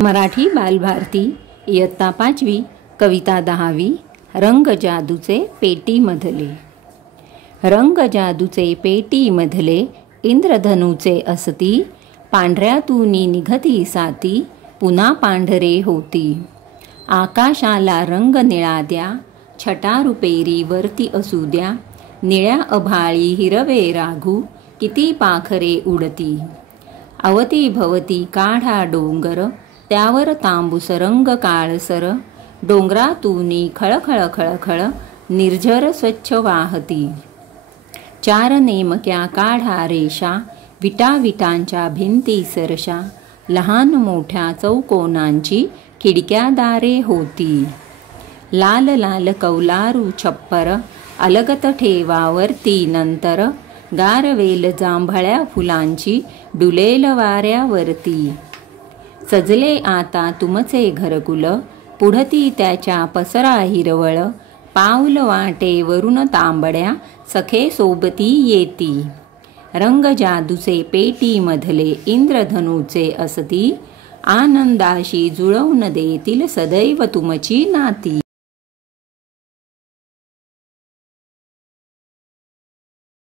मराठी बालभारती इयत्ता 5वी कविता 10वी रंग जादूचे पेटीमधले। रंग जादूचे पेटीमधले इंद्रधनुचे असती, पांढऱ्यातूनी निघती साती पुन्हा पांढरे होती। आकाशाला रंग निळा द्या, छटा रुपेरी वरती असू द्या, निळ्या अभाळी हिरवे राघू किती पाखरे उडती। अवती भवती काढा डोंगर, त्यावर तांबूस रंग काळसर, डोंगरातूनी खळखळ खळखळ निर्झर स्वच्छ वाहती। चार नेमक्या काढा रेषा, विटा विटांच्या भिंती सरशा, लहान मोठ्या चौकोनांची खिडक्या दारे होती। लाल लाल कौलारू छप्पर, अलगत ठेवावरती नंतर, गारवेल जांभळ्या फुलांची डुलेल वाऱ्यावरती। सजले आता तुमचे घरकुल, पुढती त्याच्या पसरा हिरवळ, पाऊल वाटेवरून तांबड्या सखे सोबती येती। रंग जादूचे पेटीमधले इंद्रधनुचे असती, आनंदाशी जुळवून देतील सदैव तुमची नाती।